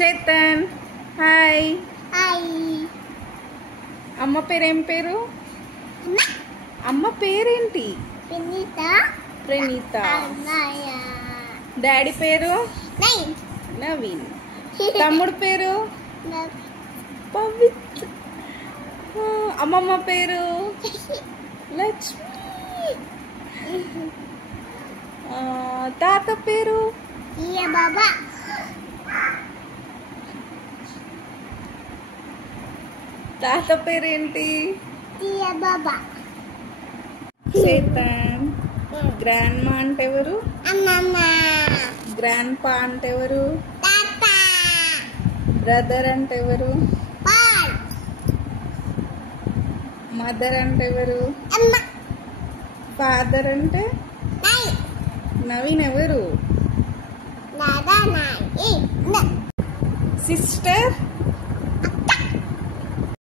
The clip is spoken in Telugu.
చేతన్ హాయ్. హాయ్. అమ్మ పేరేం పేరు? అమ్మ పేరేంటి? ప్రణీత. డాడీ పేరు నవీన్. తమ్ముడు పేరు పవిత్ర. అమ్మమ్మ పేరు లక్ష్మి. తాత పేరు బాబా. తాత పేరేంటి? బాబా. చేతన్ గ్రాండ్ మా అంటే ఎవరు? అమ్మమ్మ. గ్రాండ్ పా అంటే ఎవరు? తాత. బ్రదర్ అంటే ఎవరు? పాల్. మదర్ అంటే ఎవరు? అమ్మ. ఫాదర్ అంటే నై. నవీన్ ఎవరు? నాదా నై. సిస్టర్